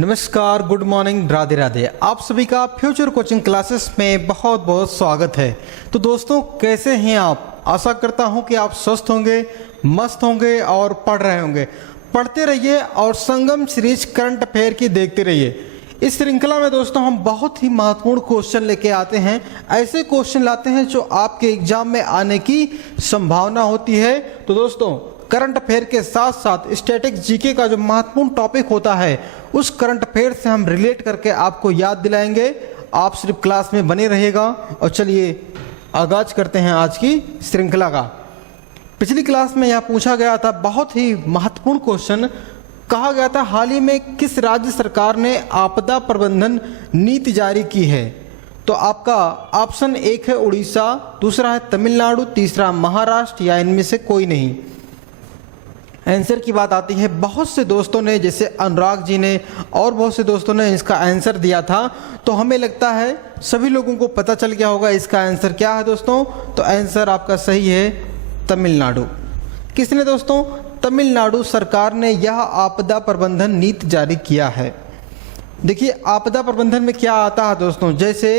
नमस्कार, good morning, Radhe Radhe. आप सभी का फ्यूचर कोचिंग क्लासेस में बहुत बहुत स्वागत है। तो दोस्तों, कैसे हैं आप? आशा करता हूं कि आप स्वस्थ होंगे, मस्त होंगे और पढ़ रहे होंगे। पढ़ते रहिए और संगम सीरीज करंट अफेयर की देखते रहिए। इस श्रृंखला में दोस्तों हम बहुत ही महत्वपूर्ण क्वेश्चन लेके आते हैं। ऐसे क्वेश्चन लाते हैं जो आपके एग्जाम में आने की संभावना होती है। तो दोस्तों, करंट अफेयर के साथ साथ स्टैटिक जीके का जो महत्वपूर्ण टॉपिक होता है, उस करंट अफेयर से हम रिलेट करके आपको याद दिलाएंगे। आप सिर्फ क्लास में बने रहिएगा। और चलिए आगाज करते हैं आज की श्रृंखला का। पिछली क्लास में यह पूछा गया था, बहुत ही महत्वपूर्ण क्वेश्चन। कहा गया था, हाल ही में किस राज्य सरकार ने आपदा प्रबंधन नीति जारी की है? तो आपका ऑप्शन एक है उड़ीसा, दूसरा है तमिलनाडु, तीसरा महाराष्ट्र या इनमें से कोई नहीं। आंसर की बात आती है, बहुत से दोस्तों ने, जैसे अनुराग जी ने और बहुत से दोस्तों ने इसका आंसर दिया था। तो हमें लगता है सभी लोगों को पता चल गया होगा इसका आंसर क्या है दोस्तों। तो आंसर आपका सही है तमिलनाडु। किसने दोस्तों? तमिलनाडु सरकार ने यह आपदा प्रबंधन नीति जारी किया है। देखिए, आपदा प्रबंधन में क्या आता है दोस्तों, जैसे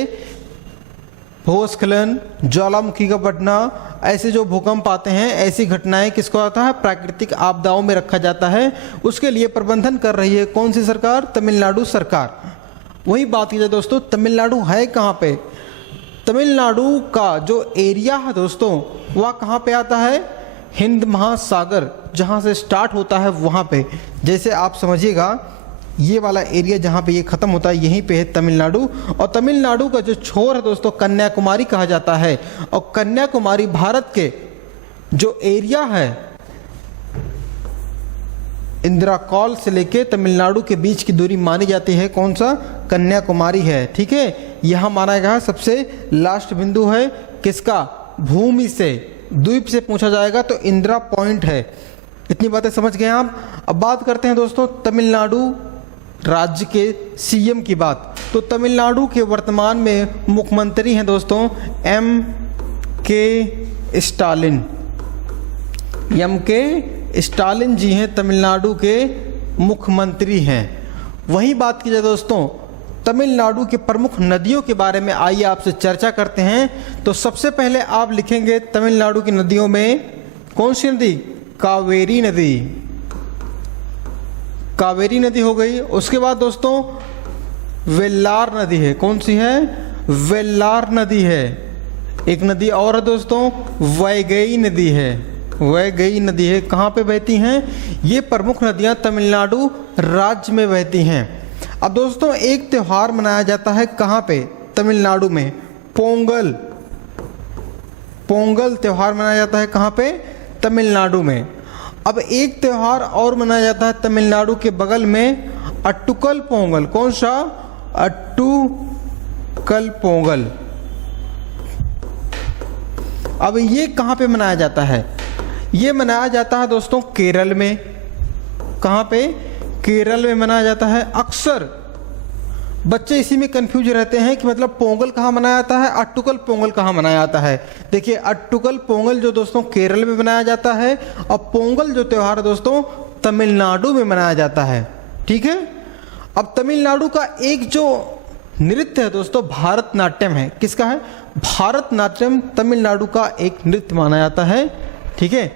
भूस्खलन, ज्वालामुखी का फटना, ऐसे जो भूकंप आते हैं, ऐसी घटनाएं किसको आता है? प्राकृतिक आपदाओं में रखा जाता है। उसके लिए प्रबंधन कर रही है कौन सी सरकार? तमिलनाडु सरकार। वही बात की जाए दोस्तों, तमिलनाडु है कहाँ पे? तमिलनाडु का जो एरिया है दोस्तों, वह कहाँ पे आता है? हिंद महासागर जहाँ से स्टार्ट होता है वहाँ पे। जैसे आप समझिएगा, ये वाला एरिया जहाँ पे ये ख़त्म होता है, यहीं पे है तमिलनाडु। और तमिलनाडु का जो छोर है दोस्तों, कन्याकुमारी कहा जाता है। और कन्याकुमारी भारत के जो एरिया है, इंदिरा कॉल से लेके तमिलनाडु के बीच की दूरी मानी जाती है कौन सा? कन्याकुमारी है। ठीक है, यह माना गया सबसे लास्ट बिंदु है किसका? भूमि से, द्वीप से पूछा जाएगा तो इंदिरा पॉइंट है। इतनी बातें समझ गए आप। अब बात करते हैं दोस्तों तमिलनाडु राज्य के सीएम की बात। तो तमिलनाडु के वर्तमान में मुख्यमंत्री हैं दोस्तों M.K. स्टालिन। M.K. स्टालिन जी हैं, तमिलनाडु के मुख्यमंत्री हैं। वही बात की जाए दोस्तों तमिलनाडु के प्रमुख नदियों के बारे में, आइए आपसे चर्चा करते हैं। तो सबसे पहले आप लिखेंगे तमिलनाडु की नदियों में कौन सी नदी? कावेरी नदी। कावेरी नदी हो गई। उसके बाद दोस्तों वेल्लार नदी है। कौन सी है? वेल्लार नदी है। एक नदी और है दोस्तों, वैगई नदी है। वैगई नदी है। कहाँ पे बहती हैं? ये प्रमुख नदियाँ तमिलनाडु राज्य में बहती हैं। अब दोस्तों एक त्यौहार मनाया जाता है कहाँ पे? तमिलनाडु में। पोंगल। पोंगल त्यौहार मनाया जाता है कहाँ पे? तमिलनाडु में। अब एक त्यौहार और मनाया जाता है तमिलनाडु के बगल में, अट्टुकल पोंगल। कौन सा? अट्टुकल पोंगल। अब ये कहाँ पे मनाया जाता है? ये मनाया जाता है दोस्तों केरल में। कहाँ पे? केरल में मनाया जाता है। अक्सर बच्चे इसी में कंफ्यूज रहते हैं कि मतलब पोंगल कहाँ मनाया जाता है, अट्टुकल पोंगल कहाँ मनाया जाता है। देखिए, अट्टुकल पोंगल जो दोस्तों केरल में मनाया जाता है, और पोंगल जो त्यौहार है दोस्तों तमिलनाडु में मनाया जाता है। ठीक है। अब तमिलनाडु का एक जो नृत्य है दोस्तों, भारतनाट्यम है। किसका है? भारतनाट्यम तमिलनाडु का एक नृत्य माना जाता है। ठीक है,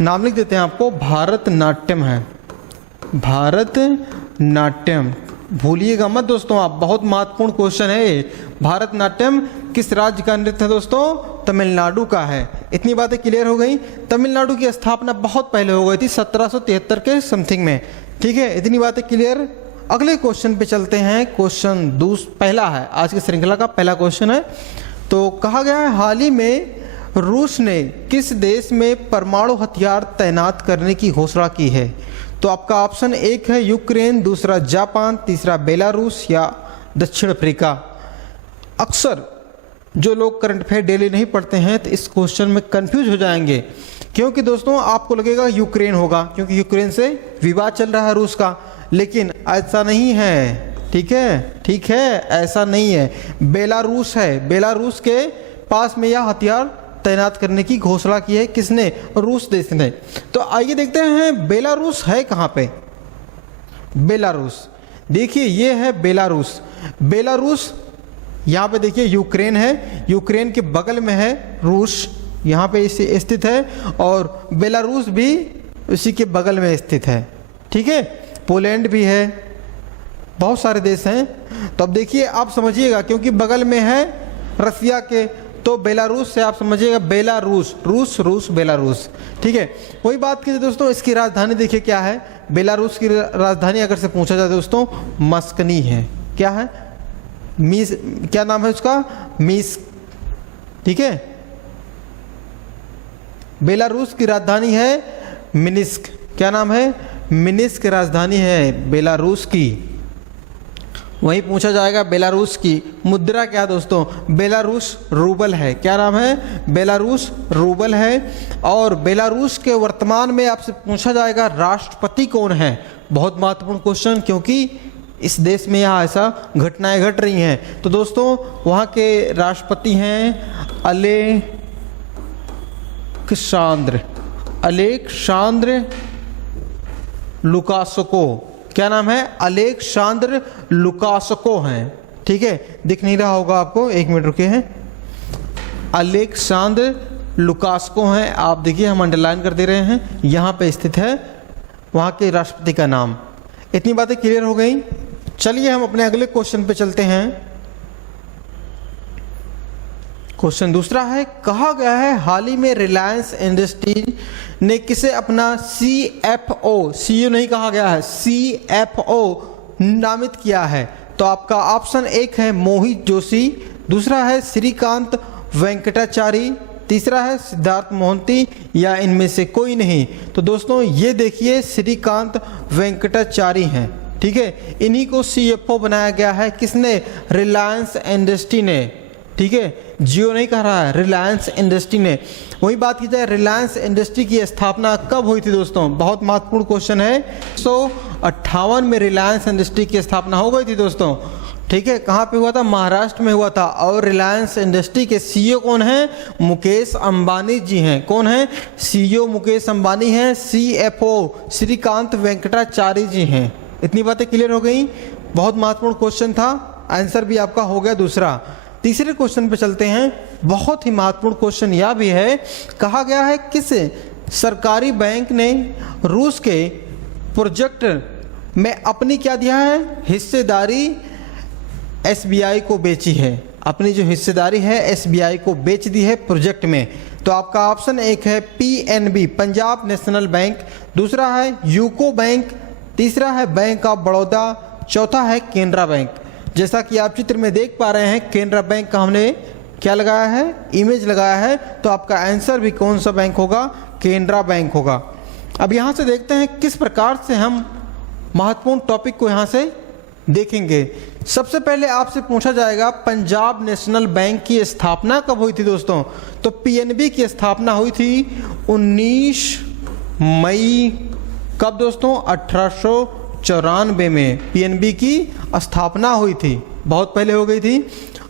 नाम लिख देते हैं आपको, भारतनाट्यम है। भारतनाट्यम भूलिएगा मत दोस्तों आप, बहुत महत्वपूर्ण क्वेश्चन है। भारतनाट्यम किस राज्य का नृत्य है दोस्तों? तमिलनाडु का है। इतनी बातें क्लियर हो गई। तमिलनाडु की स्थापना बहुत पहले हो गई थी, 1773 के समथिंग में। ठीक है, इतनी बातें क्लियर। अगले क्वेश्चन पे चलते हैं। क्वेश्चन पहला है, आज की श्रृंखला का पहला क्वेश्चन है। तो कहा गया है, हाल ही में रूस ने किस देश में परमाणु हथियार तैनात करने की घोषणा की है? तो आपका ऑप्शन एक है यूक्रेन, दूसरा जापान, तीसरा बेलारूस या दक्षिण अफ्रीका। अक्सर जो लोग करंट अफेयर डेली नहीं पढ़ते हैं तो इस क्वेश्चन में कंफ्यूज हो जाएंगे, क्योंकि दोस्तों आपको लगेगा यूक्रेन होगा, क्योंकि यूक्रेन से विवाद चल रहा है रूस का। लेकिन ऐसा नहीं है। ठीक है, ठीक है, ऐसा नहीं है। बेलारूस है। बेलारूस के पास में यह हथियार तैनात करने की घोषणा की है। किसने? रूस देश ने। तो आइए देखते हैं बेलारूस है कहाँ पे। बेलारूस देखिए ये है बेलारूस। बेलारूस यहाँ पे देखिए यूक्रेन है, यूक्रेन के बगल में है रूस, यहाँ पे इसे स्थित है, और बेलारूस भी उसी के बगल में स्थित है। ठीक है, पोलैंड भी है, बहुत सारे देश हैं। तो अब देखिए आप समझिएगा, क्योंकि बगल में है रसिया के, तो बेलारूस से आप समझिएगा बेलारूस, रूस रूस बेलारूस। ठीक है, वही बात कीजिए दोस्तों, इसकी राजधानी देखिए क्या है। बेलारूस की राजधानी अगर से पूछा जाए दोस्तों मस्कनी है। क्या है? मीस, क्या नाम है उसका? मिन्स्क। ठीक है, बेलारूस की राजधानी है मिन्स्क। क्या नाम है? मिन्स्क राजधानी है बेलारूस की। वहीं पूछा जाएगा बेलारूस की मुद्रा क्या दोस्तों? बेलारूस रूबल है। क्या नाम है? बेलारूस रूबल है। और बेलारूस के वर्तमान में आपसे पूछा जाएगा राष्ट्रपति कौन है? बहुत महत्वपूर्ण क्वेश्चन, क्योंकि इस देश में यहाँ ऐसा घटनाएं घट रही हैं। तो दोस्तों वहाँ के राष्ट्रपति हैं अलेक्सांद्र लुकाशेंको। क्या नाम है? अलेक्सांद्र लुकाशेंको हैं। ठीक है, दिख नहीं रहा होगा आपको, एक मिनट रुके हैं। अलेक्सांद्र लुकाशेंको हैं, आप देखिए हम अंडरलाइन कर दे रहे हैं, यहाँ पे स्थित है वहाँ के राष्ट्रपति का नाम। इतनी बातें क्लियर हो गई। चलिए हम अपने अगले क्वेश्चन पे चलते हैं। क्वेश्चन दूसरा है, कहा गया है हाल ही में रिलायंस इंडस्ट्रीज ने किसे अपना CFO, CEO नहीं कहा गया है, CFO नामित किया है? तो आपका ऑप्शन एक है मोहित जोशी, दूसरा है श्रीकांत वेंकटाचारी, तीसरा है सिद्धार्थ मोहंती, या इनमें से कोई नहीं। तो दोस्तों ये देखिए श्रीकांत वेंकटाचारी हैं। ठीक है, इन्हीं को CFO बनाया गया है। किसने? रिलायंस इंडस्ट्री ने। ठीक है, जियो नहीं कह रहा है, रिलायंस इंडस्ट्री ने। वही बात की जाए, रिलायंस इंडस्ट्री की स्थापना कब हुई थी दोस्तों? बहुत महत्वपूर्ण क्वेश्चन है। 1958 में रिलायंस इंडस्ट्री की स्थापना हो गई थी दोस्तों। ठीक है, कहाँ पे हुआ था? महाराष्ट्र में हुआ था। और रिलायंस इंडस्ट्री के CEO कौन हैं? मुकेश अंबानी जी हैं। कौन है? CEO मुकेश अंबानी हैं। CFO श्रीकांत वेंकटाचारी जी हैं। इतनी बातें क्लियर हो गई। बहुत महत्वपूर्ण क्वेश्चन था, आंसर भी आपका हो गया दूसरा। तीसरे क्वेश्चन पे चलते हैं। बहुत ही महत्वपूर्ण क्वेश्चन यह भी है, कहा गया है किस सरकारी बैंक ने रूस के प्रोजेक्ट में अपनी क्या दिया है? हिस्सेदारी SBI को बेची है। अपनी जो हिस्सेदारी है SBI को बेच दी है प्रोजेक्ट में। तो आपका ऑप्शन एक है PNB पंजाब नेशनल बैंक, दूसरा है यूको बैंक, तीसरा है बैंक ऑफ बड़ौदा, चौथा है केनरा बैंक। जैसा कि आप चित्र में देख पा रहे हैं, केनरा बैंक का हमने क्या लगाया है? इमेज लगाया है। तो आपका आंसर भी कौन सा बैंक होगा? केनरा बैंक होगा। अब यहाँ से देखते हैं किस प्रकार से हम महत्वपूर्ण टॉपिक को यहाँ से देखेंगे। सबसे पहले आपसे पूछा जाएगा पंजाब नेशनल बैंक की स्थापना कब हुई थी दोस्तों? तो PNB की स्थापना हुई थी 19 मई कब दोस्तों? 1894 में PNB की स्थापना हुई थी, बहुत पहले हो गई थी।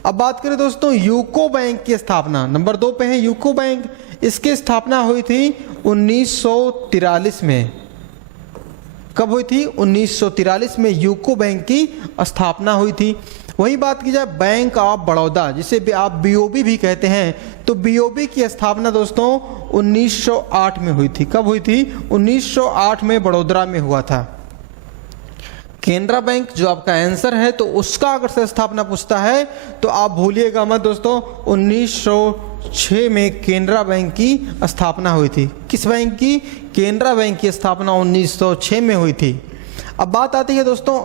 अब बात करें दोस्तों यूको बैंक की स्थापना, नंबर 2 पे है यूको बैंक। इसकी स्थापना हुई थी 1943 में। कब हुई थी? 1943 में यूको बैंक की स्थापना हुई थी। वही बात की जाए बैंक ऑफ बड़ौदा, जिसे आप BOB भी कहते हैं, तो BOB की स्थापना दोस्तों 1908 में हुई थी। कब हुई थी? 1908 में बड़ौदा में हुआ था। केनरा बैंक जो आपका आंसर है, तो उसका अगर से स्थापना पूछता है तो आप भूलिएगा मत दोस्तों, 1906 में केनरा बैंक की स्थापना हुई थी। किस बैंक की? केनरा बैंक की स्थापना 1906 में हुई थी। अब बात आती है दोस्तों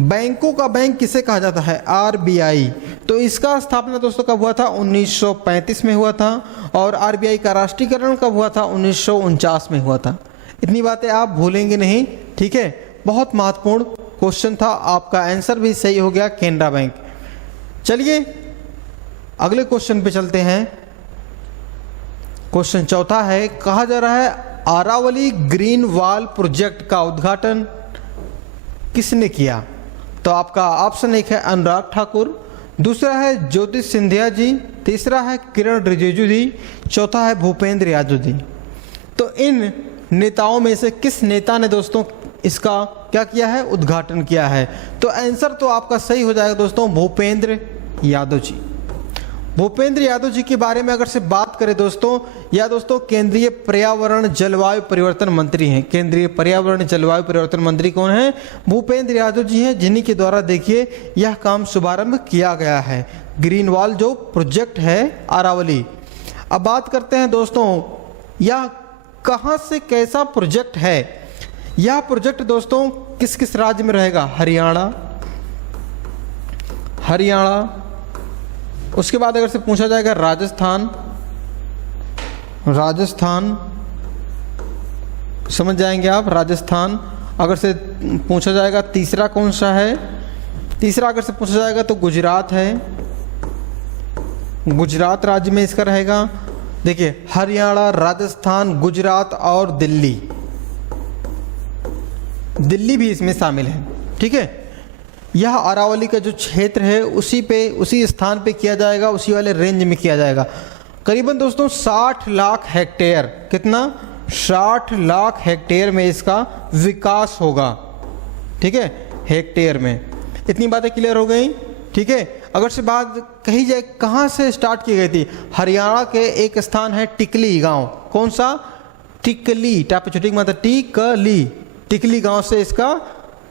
बैंकों का बैंक किसे कहा जाता है? RBI। तो इसका स्थापना दोस्तों कब हुआ था? 1935 में हुआ था। और RBI का राष्ट्रीयकरण कब हुआ था? 1949 में हुआ था। इतनी बातें आप भूलेंगे नहीं। ठीक है, बहुत महत्वपूर्ण क्वेश्चन था, आपका आंसर भी सही हो गया, केनरा बैंक। चलिए अगले क्वेश्चन पे चलते हैं। क्वेश्चन चौथा है, कहा जा रहा है अरावली ग्रीन वॉल प्रोजेक्ट का उद्घाटन किसने किया? तो आपका ऑप्शन एक है अनुराग ठाकुर, दूसरा है ज्योति सिंधिया जी, तीसरा है किरण रिजिजू जी, चौथा है भूपेंद्र यादव जी। तो इन नेताओं में से किस नेता ने दोस्तों इसका क्या किया है, उद्घाटन किया है। तो आंसर तो आपका सही हो जाएगा दोस्तों भूपेंद्र यादव जी। भूपेंद्र यादव जी के बारे में अगर से बात करें दोस्तों, या दोस्तों केंद्रीय पर्यावरण जलवायु परिवर्तन मंत्री हैं। केंद्रीय पर्यावरण जलवायु परिवर्तन मंत्री कौन है, भूपेंद्र यादव जी हैं, जिन्हीं के द्वारा देखिए यह काम शुभारंभ किया गया है, ग्रीन वॉल जो प्रोजेक्ट है अरावली। अब बात करते हैं दोस्तों यह कहाँ से कैसा प्रोजेक्ट है। यह प्रोजेक्ट दोस्तों किस किस राज्य में रहेगा, हरियाणा, उसके बाद अगर से पूछा जाएगा राजस्थान, समझ जाएंगे आप, राजस्थान। अगर से पूछा जाएगा तीसरा कौन सा है, तीसरा अगर से पूछा जाएगा तो गुजरात है, गुजरात राज्य में इसका रहेगा। देखिए हरियाणा, राजस्थान, गुजरात और दिल्ली भी इसमें शामिल है। ठीक है, यह अरावली का जो क्षेत्र है उसी स्थान पे किया जाएगा, उसी वाले रेंज में किया जाएगा। करीबन दोस्तों 60 लाख हेक्टेयर, कितना, 60 लाख हेक्टेयर में इसका विकास होगा। ठीक है, हेक्टेयर में। इतनी बातें क्लियर हो गई। ठीक है, अगर से बात कही जाए कहाँ से स्टार्ट की गई थी, हरियाणा के एक स्थान है टिकली गांव। कौन सा, टिकली, टापे छोटी मतलब टिकली गांव से इसका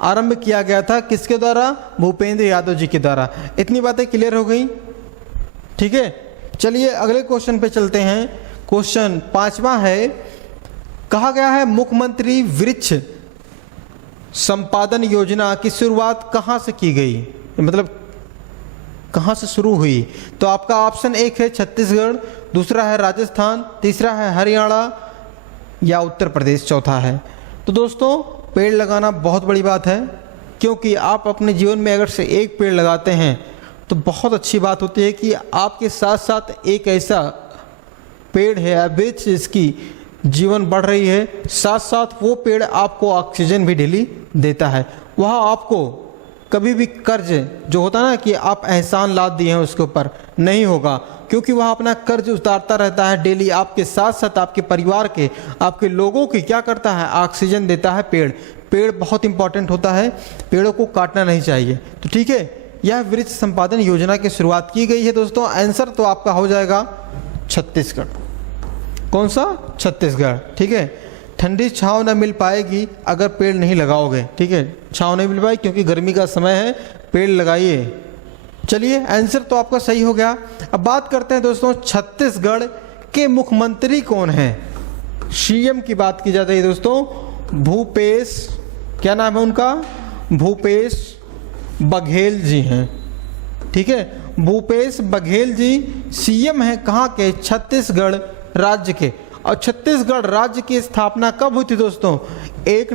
आरंभ किया गया था। किसके द्वारा, भूपेंद्र यादव जी के द्वारा। इतनी बातें क्लियर हो गई। ठीक है, चलिए अगले क्वेश्चन पे चलते हैं। क्वेश्चन 5वां है, कहा गया है मुख्यमंत्री वृक्ष संपादन योजना की शुरुआत कहाँ से की गई, मतलब कहाँ से शुरू हुई। तो आपका ऑप्शन 1 है छत्तीसगढ़, दूसरा है राजस्थान, तीसरा है हरियाणा या उत्तर प्रदेश, चौथा है। तो दोस्तों पेड़ लगाना बहुत बड़ी बात है, क्योंकि आप अपने जीवन में अगर से एक पेड़ लगाते हैं तो बहुत अच्छी बात होती है कि आपके साथ साथ एक ऐसा पेड़ है या वृक्ष जिसकी जीवन बढ़ रही है, साथ साथ वो पेड़ आपको ऑक्सीजन भी डेली देता है। वह आपको कभी भी कर्ज जो होता है ना कि आप एहसान लाद दिए हैं उसके ऊपर, नहीं होगा, क्योंकि वह अपना कर्ज उतारता रहता है डेली, आपके साथ साथ आपके परिवार के, आपके लोगों की क्या करता है, ऑक्सीजन देता है। पेड़ बहुत इंपॉर्टेंट होता है, पेड़ों को काटना नहीं चाहिए। तो ठीक है, यह वृक्ष संपादन योजना की शुरुआत की गई है दोस्तों। आंसर तो आपका हो जाएगा छत्तीसगढ़। कौन सा, छत्तीसगढ़। ठीक है, ठंडी छांव न मिल पाएगी अगर पेड़ नहीं लगाओगे। ठीक है, छांव नहीं मिल पाएगी क्योंकि गर्मी का समय है, पेड़ लगाइए। चलिए आंसर तो आपका सही हो गया। अब बात करते हैं दोस्तों छत्तीसगढ़ के मुख्यमंत्री कौन हैं। सीएम की बात की जाती है दोस्तों, भूपेश, क्या नाम है उनका, भूपेश बघेल जी हैं। ठीक है, भूपेश बघेल जी सीएम हैं कहाँ के, छत्तीसगढ़ राज्य के। और छत्तीसगढ़ राज्य की स्थापना कब हुई थी दोस्तों, 1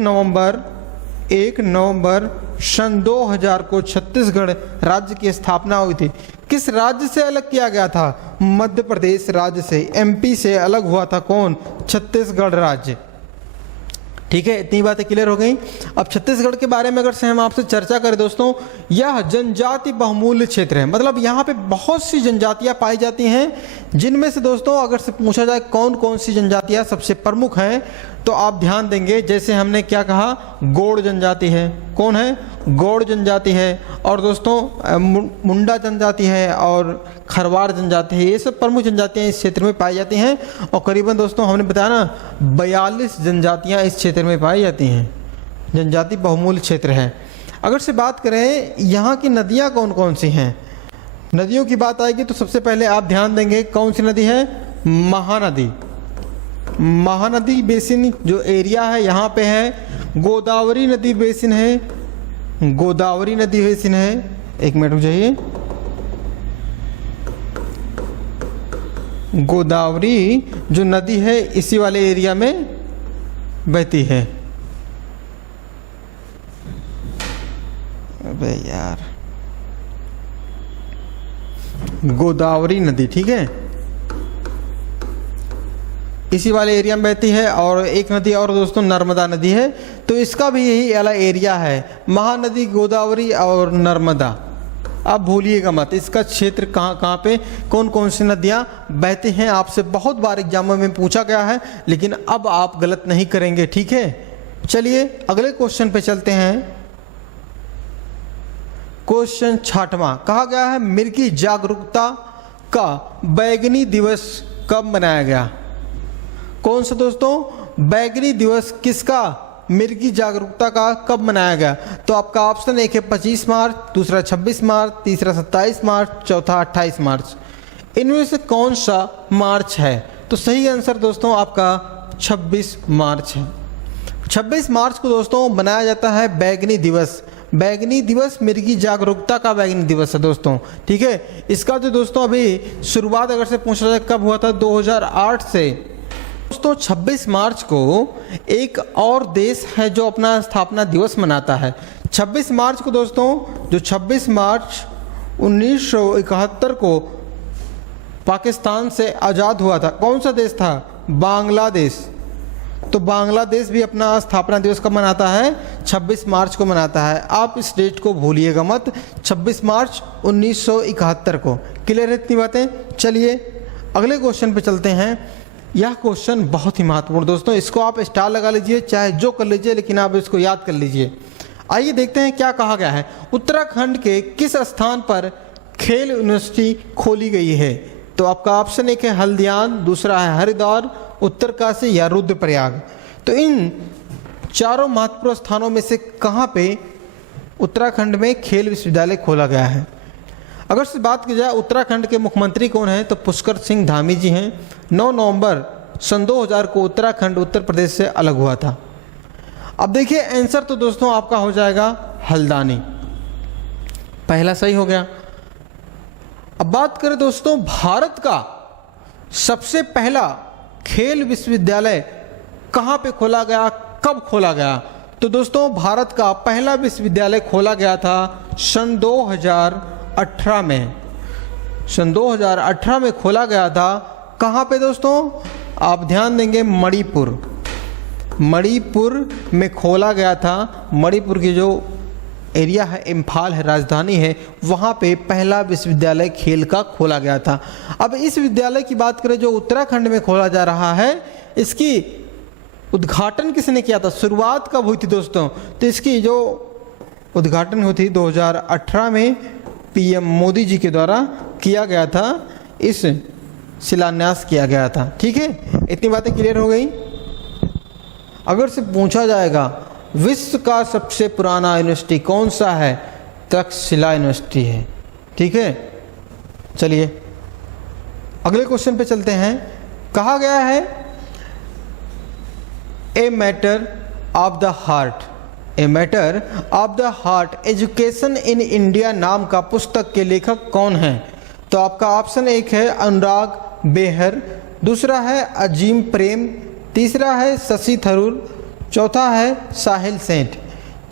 नवंबर सन 2000 को छत्तीसगढ़ राज्य की स्थापना हुई थी। किस राज्य से अलग किया गया था, मध्य प्रदेश राज्य से, एमपी से अलग हुआ था कौन, छत्तीसगढ़ राज्य। ठीक है, इतनी बातें क्लियर हो गई। अब छत्तीसगढ़ के बारे में अगर से हम आपसे चर्चा करें दोस्तों, यह जनजाति बहुमूल्य क्षेत्र है, मतलब यहाँ पे बहुत सी जनजातियाँ पाई जाती हैं, जिनमें से दोस्तों अगर से पूछा जाए कौन कौन सी जनजातियाँ सबसे प्रमुख हैं, तो आप ध्यान देंगे, जैसे हमने क्या कहा, गौड़ जनजाति है, कौन है, गौड़ जनजाति है, और दोस्तों मुंडा जनजाति है, और खरवार जनजाति है। ये सब प्रमुख जनजातियाँ इस क्षेत्र में पाई जाती हैं। और करीबन दोस्तों हमने बताया ना 42 जनजातियाँ इस क्षेत्र में पाई जाती हैं। जनजाति बहुमूल्य क्षेत्र है। अगर से बात करें यहाँ की नदियाँ कौन कौन सी हैं, नदियों की बात आएगी तो सबसे पहले आप ध्यान देंगे कौन सी नदी है, महानदी। महानदी बेसिन जो एरिया है यहाँ पे है। गोदावरी नदी बेसिन है, गोदावरी नदी बेसिन है। एक मिनट मुझे, गोदावरी जो नदी है इसी वाले एरिया में बहती है। अबे यार, गोदावरी नदी, ठीक है, इसी वाले एरिया में बहती है। और एक नदी और दोस्तों नर्मदा नदी है, तो इसका भी यही वाला एरिया है, महानदी, गोदावरी और नर्मदा। आप भूलिएगा मत, इसका क्षेत्र कहाँ कहाँ पे कौन कौन सी नदियाँ बहती हैं, आपसे बहुत बार एग्जामों में पूछा गया है, लेकिन अब आप गलत नहीं करेंगे। ठीक है, चलिए अगले क्वेश्चन पे चलते हैं। क्वेश्चन 6वां कहा गया है मिर्गी जागरूकता का बैगनी दिवस कब मनाया गया? कौन सा दोस्तों बैगनी दिवस किसका, मिर्गी जागरूकता का कब मनाया गया? तो आपका ऑप्शन एक है 25 मार्च, दूसरा 26 मार्च, तीसरा 27 मार्च, चौथा 28 मार्च। इनमें से कौन सा मार्च है? तो सही आंसर दोस्तों आपका 26 मार्च है। 26 मार्च को दोस्तों मनाया जाता है बैगनी दिवस। बैगनी दिवस मिर्गी जागरूकता का बैगनी दिवस है दोस्तों, ठीक है। इसका जो दोस्तों अभी शुरुआत अगर से पूछा जाए कब हुआ था, 2008 से। दोस्तों 26 मार्च को एक और देश है जो अपना स्थापना दिवस मनाता है। 26 मार्च को दोस्तों, जो 26 मार्च 1971 को पाकिस्तान से आज़ाद हुआ था, कौन सा देश था? बांग्लादेश। तो बांग्लादेश भी अपना स्थापना दिवस कब मनाता है? 26 मार्च को मनाता है। आप इस डेट को भूलिएगा मत, 26 मार्च 1971 को। क्लियर है इतनी बातें? चलिए अगले क्वेश्चन पे चलते हैं। यह क्वेश्चन बहुत ही महत्वपूर्ण दोस्तों, इसको आप स्टार लगा लीजिए, चाहे जो कर लीजिए, लेकिन आप इसको याद कर लीजिए। आइए देखते हैं क्या कहा गया है। उत्तराखंड के किस स्थान पर खेल यूनिवर्सिटी खोली गई है? तो आपका ऑप्शन एक है हल्द्वानी, दूसरा है हरिद्वार, उत्तरकाशी या रुद्रप्रयाग। तो इन चारों महत्वपूर्ण स्थानों में से कहाँ पे उत्तराखंड में खेल विश्वविद्यालय खोला गया है? अगर से बात की जाए उत्तराखंड के मुख्यमंत्री कौन हैं, तो पुष्कर सिंह धामी जी हैं। 9 नवंबर सन 2000 को उत्तराखंड उत्तर प्रदेश से अलग हुआ था। अब देखिए आंसर तो दोस्तों आपका हो जाएगा हल्द्वानी, पहला सही हो गया। अब बात करें दोस्तों भारत का सबसे पहला खेल विश्वविद्यालय कहाँ पे खोला गया, कब खोला गया? तो दोस्तों भारत का पहला विश्वविद्यालय खोला गया था सन 2018 में। सन 2018 में खोला गया था। कहाँ पे दोस्तों? आप ध्यान देंगे मणिपुर, मणिपुर में खोला गया था। मणिपुर की जो एरिया है, इम्फाल है, राजधानी है, वहाँ पे पहला विश्वविद्यालय खेल का खोला गया था। अब इस विद्यालय की बात करें जो उत्तराखंड में खोला जा रहा है, इसकी उद्घाटन किसने किया था, शुरुआत कब हुई थी दोस्तों? तो इसकी जो उद्घाटन हुई थी 2018 में पीएम मोदी जी के द्वारा किया गया था, इस शिलान्यास किया गया था। ठीक है, इतनी बातें क्लियर हो गई। अगर से पूछा जाएगा विश्व का सबसे पुराना यूनिवर्सिटी कौन सा है, तक्षशिला यूनिवर्सिटी है। ठीक है, चलिए अगले क्वेश्चन पे चलते हैं। कहा गया है a matter of the heart, a matter of the heart education in India नाम का पुस्तक के लेखक कौन है? तो आपका ऑप्शन एक है अनुराग बेहर, दूसरा है अजीम प्रेम, तीसरा है शशि थरूर, चौथा है साहिल सेठ।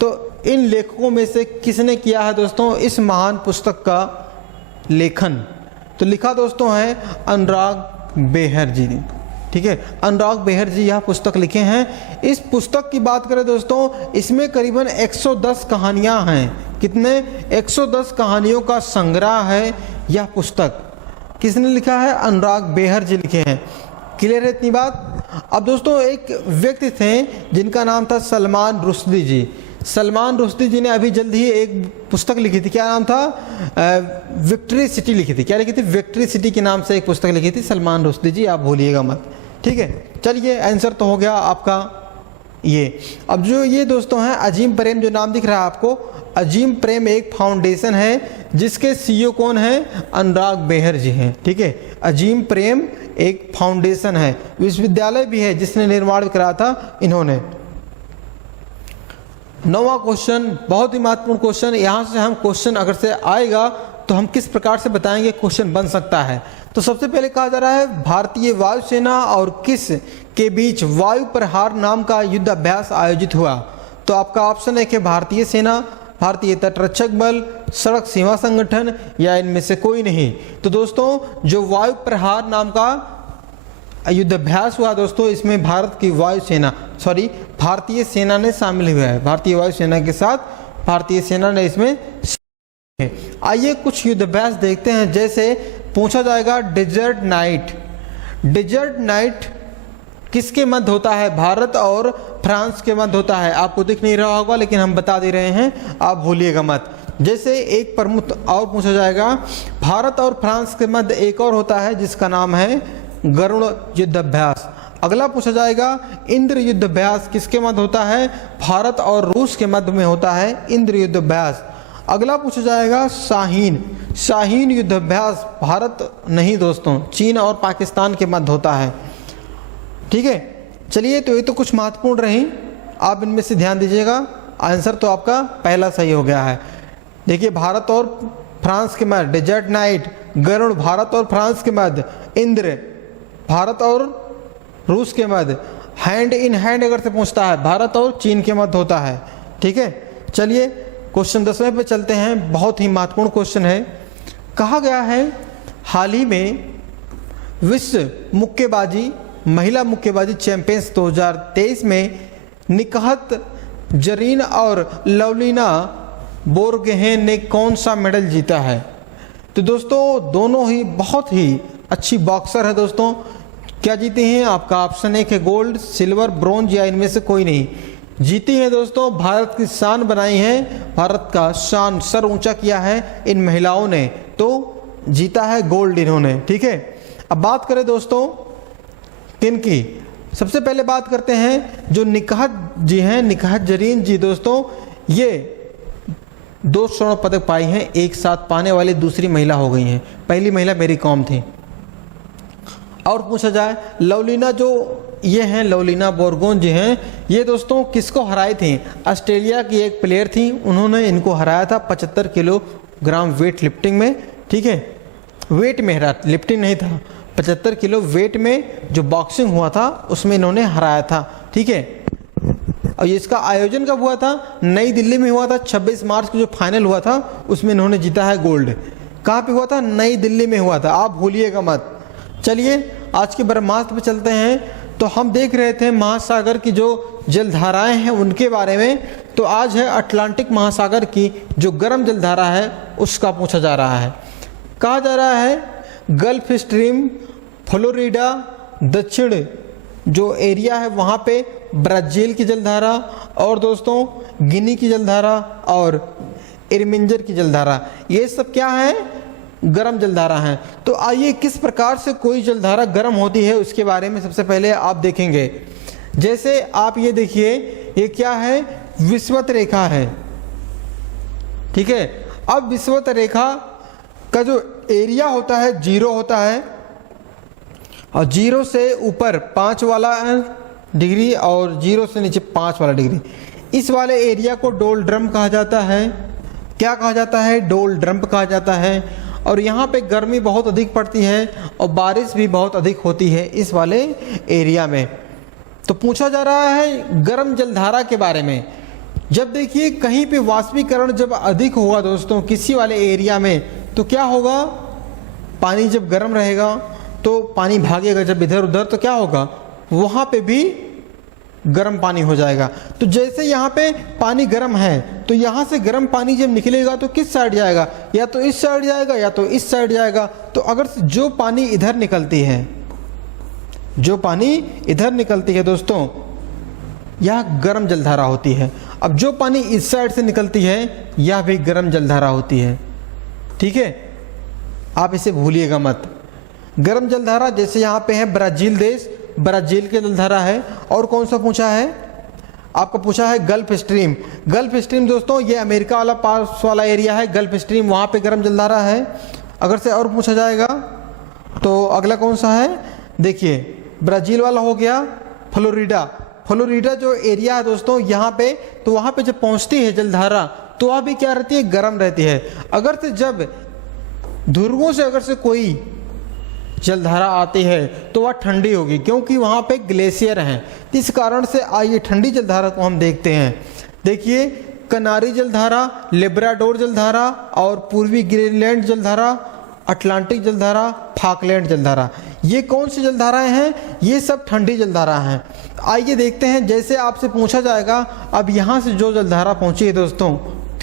तो इन लेखकों में से किसने किया है दोस्तों इस महान पुस्तक का लेखन? तो लिखा दोस्तों है अनुराग बेहर जी ने। ठीक है, अनुराग बेहर जी यह पुस्तक लिखे हैं। इस पुस्तक की बात करें दोस्तों, इसमें करीबन 110 कहानियां हैं। कितने? 110 कहानियों का संग्रह है यह पुस्तक। किसने लिखा है? अनुराग बेहर जी लिखे हैं। क्लियर है इतनी बात? अब दोस्तों एक व्यक्ति थे जिनका नाम था सलमान रुश्दी जी। सलमान रुश्दी जी ने अभी जल्द ही एक पुस्तक लिखी थी, क्या नाम था? विक्ट्री सिटी लिखी थी। क्या लिखी थी? विक्ट्री सिटी के नाम से एक पुस्तक लिखी थी सलमान रुश्दी जी, आप भूलिएगा मत। ठीक है, चलिए आंसर तो हो गया आपका ये। अब जो ये दोस्तों हैं अजीम प्रेम, जो नाम दिख रहा है आपको, अजीम प्रेम एक फाउंडेशन है जिसके सीईओ कौन है? अनुराग बेहर जी हैं। ठीक है, अजीम प्रेम एक फाउंडेशन है, विश्वविद्यालय भी है जिसने निर्माण कराया था इन्होंने। 9वां क्वेश्चन बहुत ही महत्वपूर्ण क्वेश्चन। यहाँ से हम क्वेश्चन अगर से आएगा तो हम किस प्रकार से बताएंगे क्वेश्चन बन सकता है। तो सबसे पहले कहा जा रहा है भारतीय वायुसेना और किस के बीच वायु प्रहार नाम का युद्ध अभ्यास आयोजित हुआ? तो आपका ऑप्शन है कि भारतीय सेना, भारतीय तटरक्षक बल, सड़क सीमा संगठन या इनमें से कोई नहीं। तो दोस्तों जो वायु प्रहार नाम का युद्धाभ्यास हुआ दोस्तों, इसमें भारत की वायुसेना भारतीय सेना ने शामिल हुआ है। भारतीय वायुसेना के साथ भारतीय सेना ने इसमें। आइए कुछ युद्धाभ्यास देखते हैं। जैसे पूछा जाएगा डेजर्ट नाइट, डेजर्ट नाइट किसके मध्य होता है? भारत और फ्रांस के मध्य होता है। आपको दिख नहीं रहा होगा लेकिन हम बता दे रहे हैं, आप भूलिएगा मत। जैसे एक प्रमुख और पूछा जाएगा, भारत और फ्रांस के मध्य एक और होता है जिसका नाम है गरुड़ युद्धाभ्यास। अगला पूछा जाएगा, इंद्र युद्धाभ्यास किसके मध्य होता है? भारत और रूस के मध्य में होता है इंद्र युद्धाभ्यास। अगला पूछा जाएगा शाहीन युद्धाभ्यास, भारत नहीं दोस्तों, चीन और पाकिस्तान के मध्य होता है। ठीक है, चलिए तो ये तो कुछ महत्वपूर्ण रही, आप इनमें से ध्यान दीजिएगा। आंसर तो आपका पहला सही हो गया है। देखिए, भारत और फ्रांस के मध्य डेजर्ट नाइट, गरुड़ भारत और फ्रांस के मध्य, इंद्र भारत और रूस के मध्य, हैंड इन हैंड अगर से पूछता है भारत और चीन के मध्य होता है। ठीक है, चलिए क्वेश्चन 10वें पे चलते हैं। बहुत ही महत्वपूर्ण क्वेश्चन है। कहा गया है हाल ही में विश्व मुक्केबाजी महिला मुक्केबाजी चैंपियंस 2023 में निकहत जरीन और लवलीना बोरगोहेन ने कौन सा मेडल जीता है? तो दोस्तों दोनों ही बहुत ही अच्छी बॉक्सर है दोस्तों। क्या जीती हैं? आपका ऑप्शन एक है गोल्ड, सिल्वर, ब्रोंज या इनमें से कोई नहीं। जीती है दोस्तों, भारत की शान बनाई है, भारत का शान सर ऊंचा किया है इन महिलाओं ने, तो जीता है गोल्ड इन्होंने। ठीक है, अब बात करें दोस्तों किन की। सबसे पहले बात करते हैं जो निकहत जी हैं, निकहत जरीन जी दोस्तों, ये 2 स्वर्ण पदक पाई हैं, एक साथ पाने वाली दूसरी महिला हो गई हैं। पहली महिला मेरी कॉम थी। और पूछा जाए लवलीना, जो ये हैं लवलीना बोरगोहेन जी हैं, ये दोस्तों किसको हराई थी? ऑस्ट्रेलिया की एक प्लेयर थी, उन्होंने इनको हराया था 75 किलोग्राम वेट लिफ्टिंग में। ठीक है, वेट में हरा, लिफ्टिंग नहीं था, 75 किलो वेट में जो बॉक्सिंग हुआ था उसमें इन्होंने हराया था। ठीक है, और इसका आयोजन कब हुआ था? नई दिल्ली में हुआ था। 26 मार्च को जो फाइनल हुआ था उसमें इन्होंने जीता है गोल्ड। कहाँ पे हुआ था? नई दिल्ली में हुआ था, आप भूलिएगा मत। चलिए आज के ब्रह्मास्त्र पे चलते हैं। तो हम देख रहे थे महासागर की जो जलधाराएं हैं उनके बारे में, तो आज है अटलांटिक महासागर की जो गर्म जलधारा है उसका पूछा जा रहा है। कहा जा रहा है गल्फ स्ट्रीम, फ्लोरिडा, दक्षिण जो एरिया है वहाँ पे ब्राज़ील की जलधारा, और दोस्तों गिनी की जलधारा और इरमिंजर की जलधारा, ये सब क्या है? गर्म जलधारा हैं। तो आइए किस प्रकार से कोई जलधारा गर्म होती है उसके बारे में सबसे पहले आप देखेंगे। जैसे आप ये देखिए, ये क्या है? विषुवत रेखा है। ठीक है, अब विषुवत रेखा का जो एरिया होता है 0 होता है, और 0 से ऊपर 5 वाला डिग्री और 0 से नीचे 5 वाला डिग्री, इस वाले एरिया को डोल ड्रम कहा जाता है। क्या कहा जाता है? डोल ड्रम कहा जाता है। और यहाँ पे गर्मी बहुत अधिक पड़ती है और बारिश भी बहुत अधिक होती है इस वाले एरिया में। तो पूछा जा रहा है गर्म जलधारा के बारे में। जब देखिए कहीं पे वाष्पीकरण जब अधिक हुआ दोस्तों किसी वाले एरिया में, तो क्या होगा? पानी जब गर्म रहेगा तो पानी भागेगा जब इधर उधर, तो क्या होगा? वहाँ पे भी गर्म पानी हो जाएगा। तो जैसे यहाँ पे पानी गर्म है, तो यहाँ से गर्म पानी जब निकलेगा तो किस साइड जाएगा? या तो इस साइड जाएगा या तो इस साइड जाएगा। तो अगर जो पानी इधर निकलती है, जो पानी इधर निकलती है दोस्तों, यह गर्म जलधारा होती है। अब जो पानी इस साइड से निकलती है, यह भी गर्म जलधारा होती है। ठीक है, आप इसे भूलिएगा मत। गर्म जलधारा जैसे यहाँ पे है ब्राज़ील देश, ब्राज़ील की जलधारा है। और कौन सा पूछा है? आपको पूछा है गल्फ स्ट्रीम। गल्फ स्ट्रीम दोस्तों ये अमेरिका वाला पास वाला एरिया है, गल्फ स्ट्रीम, वहाँ पे गर्म जलधारा है। अगर से और पूछा जाएगा तो अगला कौन सा है? देखिए ब्राज़ील वाला हो गया फ्लोरिडा। फ्लोरिडा जो एरिया है दोस्तों यहाँ पे, तो वहाँ पे जब पहुँचती है जलधारा तो वह भी क्या रहती है? गर्म रहती है। अगर से जब ध्रुवों से अगर से कोई जलधारा आती है तो वह ठंडी होगी, क्योंकि वहाँ पे ग्लेशियर हैं। इस कारण से आइए ठंडी जलधारा को हम देखते हैं। देखिए कनारी जलधारा, लेब्राडोर जलधारा और पूर्वी ग्रीनलैंड जलधारा, अटलांटिक जलधारा, फाकलैंड जलधारा, ये कौन सी जलधाराएं हैं? ये सब ठंडी जलधारा हैं। आइए देखते हैं। जैसे आपसे पूछा जाएगा अब यहाँ से जो जलधारा पहुँची है दोस्तों,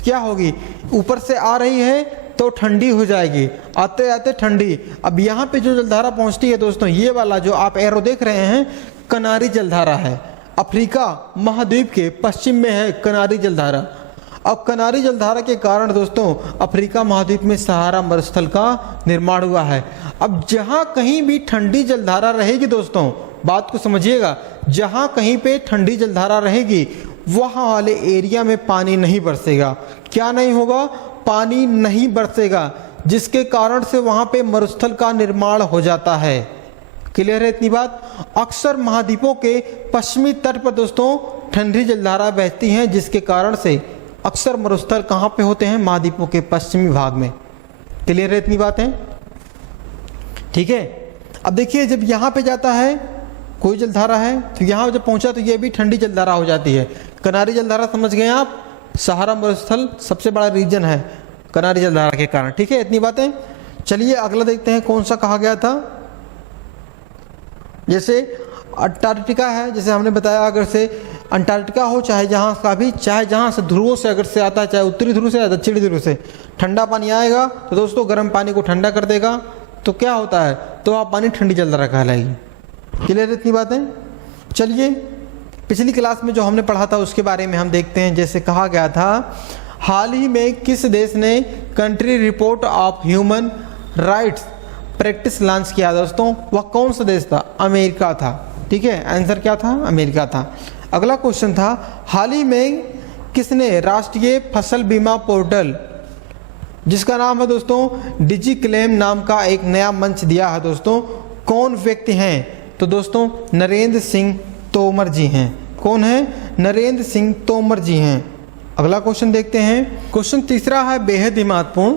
क्या होगी? ऊपर से आ रही है तो ठंडी हो जाएगी, आते आते ठंडी। अब यहाँ पे जो जलधारा पहुँचती है दोस्तों, ये वाला जो आप एरो देख रहे हैं कनारी जलधारा है। अफ्रीका महाद्वीप के पश्चिम में है कनारी जलधारा। अब कनारी जलधारा के कारण दोस्तों अफ्रीका महाद्वीप में सहारा मरुस्थल का निर्माण हुआ है। अब जहां कहीं भी ठंडी जलधारा रहेगी दोस्तों, बात को समझिएगा, जहां कहीं पे ठंडी जलधारा रहेगी वहां वाले एरिया में पानी नहीं बरसेगा। क्या नहीं होगा? पानी नहीं बरसेगा, जिसके कारण से वहां पे मरुस्थल का निर्माण हो जाता है। क्लियर है इतनी बात? अक्सर महाद्वीपों के पश्चिमी तट पर दोस्तों ठंडी जलधारा बहती हैं, जिसके कारण से अक्सर मरुस्थल कहाँ पे होते हैं? महाद्वीपों के पश्चिमी भाग में। क्लियर है इतनी बात है? ठीक है। अब देखिए, जब यहाँ पे जाता है कोई जलधारा है तो यहाँ जब पहुँचा तो ये भी ठंडी जलधारा हो जाती है। कनारी जलधारा समझ गए आप? सहारा मरुस्थल सबसे बड़ा रीजन है कनारी जलधारा के कारण। ठीक है, इतनी बातें। चलिए अगला देखते हैं, कौन सा कहा गया था। जैसे अंटार्कटिका है, जैसे हमने बताया, अगर से अंटार्कटिका हो चाहे जहाँ का भी, चाहे जहाँ से ध्रुवों से अगर से आता है, चाहे उत्तरी ध्रुव से या दक्षिणी ध्रुव से, ठंडा पानी आएगा तो दोस्तों गर्म पानी को ठंडा कर देगा, तो क्या होता है? तो वह पानी ठंडी जलधारा कहलाएगी। क्लियर इतनी बातें? चलिए पिछली क्लास में जो हमने पढ़ा था उसके बारे में हम देखते हैं। जैसे कहा गया था, हाल ही में किस देश ने country report of human rights practice launch किया दोस्तों? वह कौन सा देश था? अमेरिका था। ठीक है, आंसर क्या था? अमेरिका था। अगला क्वेश्चन था, हाल ही में किसने राष्ट्रीय फसल बीमा पोर्टल, जिसका नाम है दोस्तों डिजी क्लेम नाम का एक नया मंच दिया है दोस्तों, कौन व्यक्ति हैं? तो दोस्तों नरेंद्र सिंह तोमर जी हैं। कौन है? नरेंद्र सिंह तोमर जी हैं। अगला क्वेश्चन देखते हैं। क्वेश्चन तीसरा है बेहद ही महत्वपूर्ण,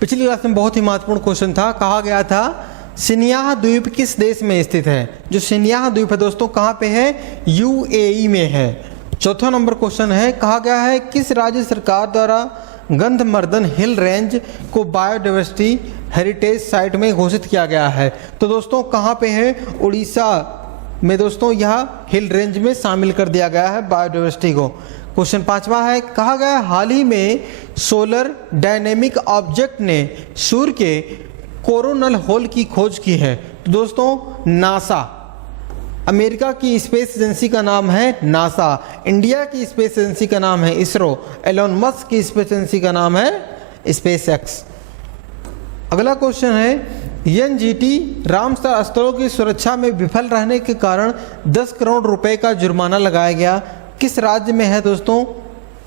पिछली क्लास में बहुत ही महत्वपूर्ण क्वेश्चन था। कहा गया था सिनियाह द्वीप किस देश में स्थित है? जो सिनियाह द्वीप है दोस्तों कहाँ पे है? यूएई में है। चौथा नंबर क्वेश्चन है, कहा गया है किस राज्य सरकार द्वारा गंधमर्दन हिल रेंज को बायोडाइवर्सिटी हेरिटेज साइट में घोषित किया गया है? तो दोस्तों कहाँ पे है? उड़ीसा में दोस्तों यह हिल रेंज में शामिल कर दिया गया है बायोडाइवर्सिटी को। क्वेश्चन पांचवा है, कहा गया हाल ही में सोलर डायनेमिक ऑब्जेक्ट ने सूर्य के कोरोनल होल की खोज की है। तो दोस्तों नासा, अमेरिका की स्पेस एजेंसी का नाम है नासा, इंडिया की स्पेस एजेंसी का नाम है इसरो, एलोन मस्क की स्पेस एजेंसी का नाम है स्पेस एक्स। अगला क्वेश्चन है, एनजीटी रामसर स्थलों की सुरक्षा में विफल रहने के कारण 10 करोड़ रुपए का जुर्माना लगाया गया, किस राज्य में है दोस्तों?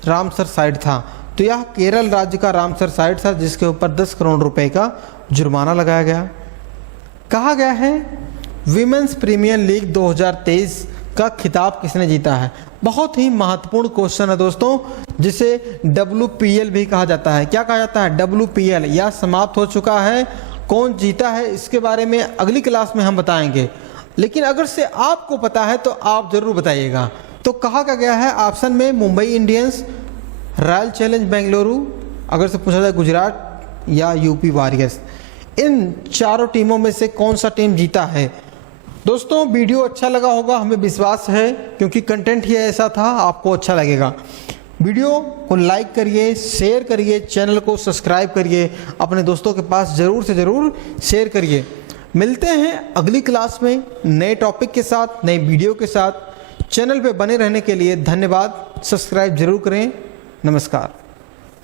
रामसर साइट था। तो यह केरल राज्य का रामसर साइट था, जिसके ऊपर 10 करोड़ रुपए का जुर्माना लगाया गया। कहा गया है विमेंस प्रीमियर लीग 2023 का खिताब किसने जीता है? बहुत ही महत्वपूर्ण क्वेश्चन है दोस्तों, जिसे WPL भी कहा जाता है। क्या कहा जाता है? WPL। यह समाप्त हो चुका है। कौन जीता है इसके बारे में अगली क्लास में हम बताएंगे, लेकिन अगर से आपको पता है तो आप जरूर बताइएगा। तो कहा क्या गया है ऑप्शन में? Mumbai Indians, royal challenge Bengaluru, अगर से पूछा जाए गुजरात या यूपी वॉरियर्स। इन चारों टीमों में से कौन सा टीम जीता है? दोस्तों वीडियो अच्छा लगा होगा, हमें विश्वास है, क्योंकि कंटेंट ही ऐसा था, आपको अच्छा लगेगा। वीडियो को लाइक करिए, शेयर करिए, चैनल को सब्सक्राइब करिए, अपने दोस्तों के पास ज़रूर से ज़रूर शेयर करिए। मिलते हैं अगली क्लास में नए टॉपिक के साथ, नए वीडियो के साथ। चैनल पे बने रहने के लिए धन्यवाद। सब्सक्राइब जरूर करें। नमस्कार।